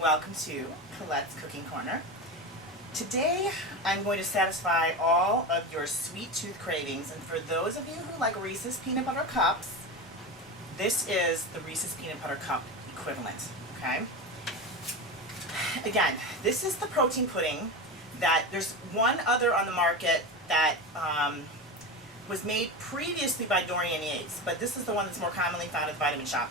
welcome to Colette's Cooking Corner. Today I'm going to satisfy all of your sweet tooth cravings, and for those of you who like Reese's Peanut Butter Cups, this is the Reese's Peanut Butter Cup equivalent, okay? Again, this is the protein pudding that there's one other on the market that was made previously by Dorian Yates, but this is the one that's more commonly found at the Vitamin Shop.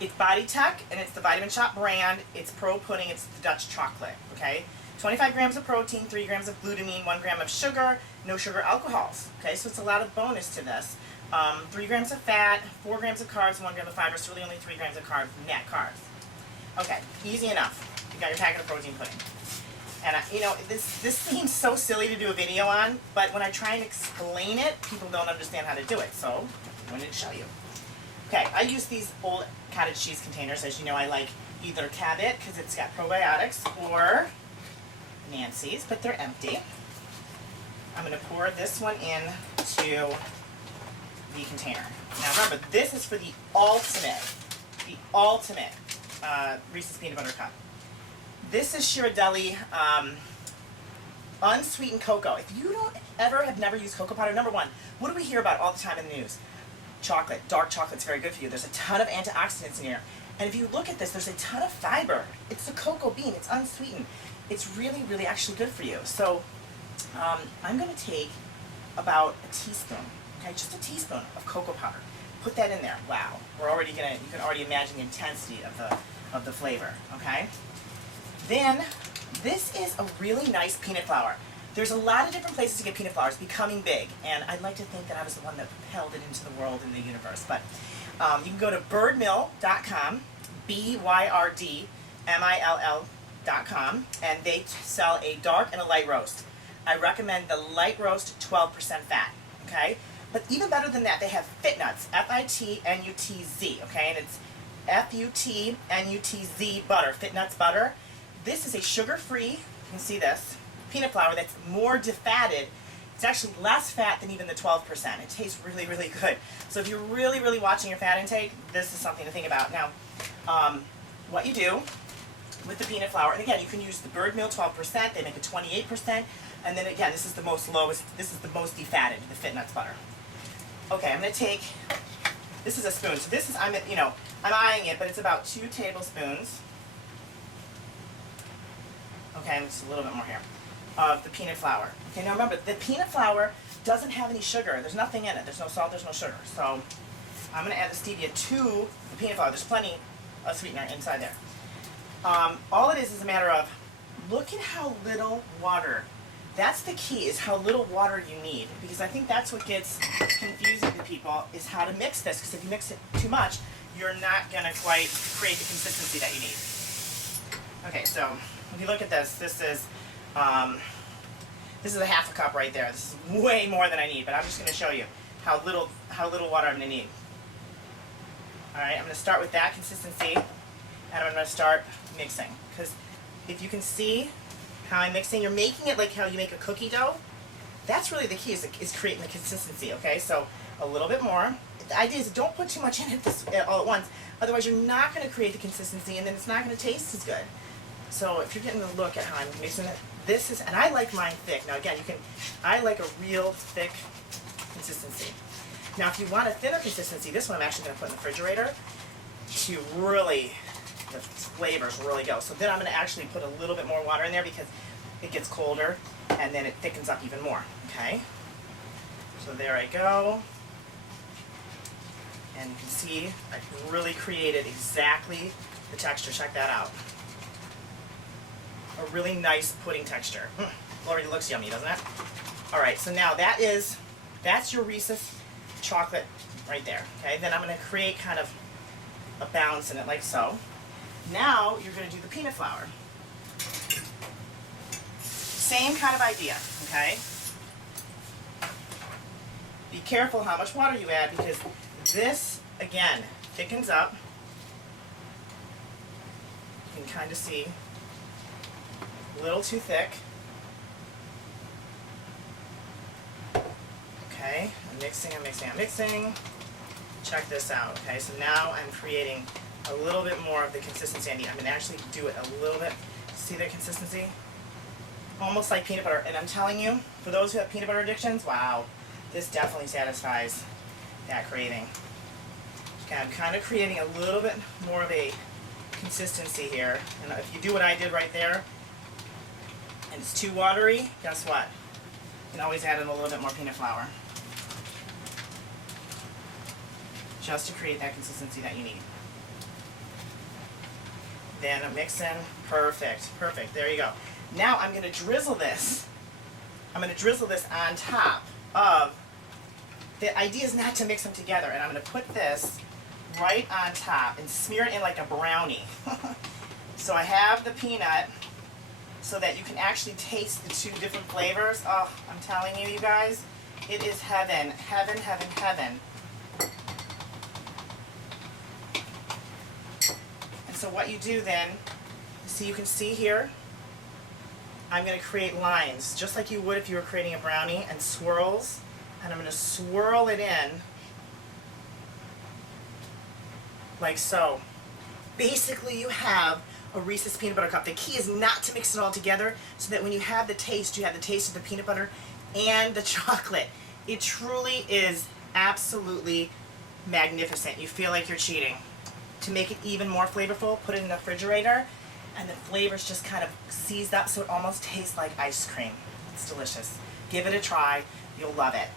It's Body Tech, and it's the Vitamin Shop brand. It's Pro Pudding. It's the Dutch chocolate, okay? 25 grams of protein, 3 grams of glutamine, 1 gram of sugar, no sugar alcohols, okay? So it's a lot of bonus to this. 3 grams of fat, 4 grams of carbs, 1 gram of fiber, so really only 3 grams of carbs, net carbs. Okay, easy enough. You got your packet of protein pudding. And you know, this seems so silly to do a video on, but when I try and explain it, people don't understand how to do it, so I wanted to show you. Okay, I use these old cottage cheese containers. As you know, I like either Cabot, because it's got probiotics, or Nancy's, but they're empty. I'm going to pour this one into the container. Now remember, this is for the ultimate Reese's Peanut Butter Cup. This is Ghirardelli unsweetened cocoa. If you have never used cocoa powder, number one, what do we hear about all the time in the news? Chocolate, dark chocolate's very good for you. There's a ton of antioxidants in here. And if you look at this, there's a ton of fiber. It's the cocoa bean, it's unsweetened. It's really, really actually good for you. So I'm going to take about a teaspoon, okay, just a teaspoon of cocoa powder. Put that in there. Wow, you can already imagine the intensity of the flavor, okay? Then, this is a really nice peanut flour. There's a lot of different places to get peanut flour. It's becoming big, and I'd like to think that I was the one that propelled it into the world and the universe. But you can go to birdmill.com, BYRDMILL.com, and they sell a dark and a light roast. I recommend the light roast, 12% fat, okay? But even better than that, they have Fit Nuts, F-I-T-N-U-T-Z, okay? And it's F-U-T-N-U-T-Z butter, Fit Nuts butter. This is a sugar-free, you can see this, peanut flour that's more defatted. It's actually less fat than even the 12%. It tastes really, really good. So if you're really, really watching your fat intake, this is something to think about. Now, what you do with the peanut flour, and again, you can use the Bird Meal 12%, they make it 28%, and then again, this is the most defatted, the Fit Nuts butter. Okay, I'm going to take, this is a spoon, so this is, I'm eyeing it, but it's about 2 tablespoons. Okay, and just a little bit more here, of the peanut flour. Okay, now remember, the peanut flour doesn't have any sugar. There's nothing in it. There's no salt, there's no sugar. So I'm going to add the stevia to the peanut flour. There's plenty of sweetener inside there. All it is a matter of, look at how little water. That's the key, is how little water you need. Because I think that's what gets confusing to people, is how to mix this. Because if you mix it too much, you're not going to quite create the consistency that you need. Okay, so if you look at this, this is a half a cup right there. This is way more than I need, but I'm just going to show you how little water I'm going to need. All right, I'm going to start with that consistency, and I'm going to start mixing. Because if you can see how I'm mixing, you're making it like how you make a cookie dough. That's really the key, is creating the consistency. Okay, so a little bit more. The idea is don't put too much in it all at once. Otherwise, you're not going to create the consistency, and then it's not going to taste as good. So if you're getting a look at how I'm mixing it, this is, and I like mine thick. Now again, I like a real thick consistency. Now if you want a thinner consistency, this one I'm actually going to put in the refrigerator to really, the flavors really go. So then I'm going to actually put a little bit more water in there because it gets colder and then it thickens up even more, okay? So there I go. And you can see I've really created exactly the texture. Check that out. A really nice pudding texture. Already looks yummy, doesn't it? All right, so now that's your Reese's chocolate right there. Okay, then I'm going to create kind of a balance in it like so. Now you're going to do the peanut flour. Same kind of idea, okay? Be careful how much water you add because this, again, thickens up. You can kind of see. A little too thick. Okay, I'm mixing. Check this out. Okay, so now I'm creating a little bit more of the consistency I need. I'm going to actually do it a little bit. See the consistency? Almost like peanut butter. And I'm telling you, for those who have peanut butter addictions, wow, this definitely satisfies that craving. Okay, I'm kind of creating a little bit more of a consistency here. And if you do what I did right there, and it's too watery, guess what? You can always add in a little bit more peanut flour. Just to create that consistency that you need. Then mix in, perfect, perfect, there you go. Now I'm going to drizzle this. I'm going to drizzle this on top of, the idea is not to mix them together, and I'm going to put this right on top and smear it in like a brownie. So I have the peanut so that you can actually taste the two different flavors. Oh, I'm telling you, you guys, it is heaven, heaven, heaven, heaven. And so what you do then, so you can see here, I'm going to create lines, just like you would if you were creating a brownie, and swirls, and I'm going to swirl it in like so. Basically, you have a Reese's peanut butter cup. The key is not to mix it all together so that when you have the taste, you have the taste of the peanut butter and the chocolate. It truly is absolutely magnificent. You feel like you're cheating. To make it even more flavorful, put it in the refrigerator, and the flavors just kind of seized up so it almost tastes like ice cream. It's delicious. Give it a try. You'll love it.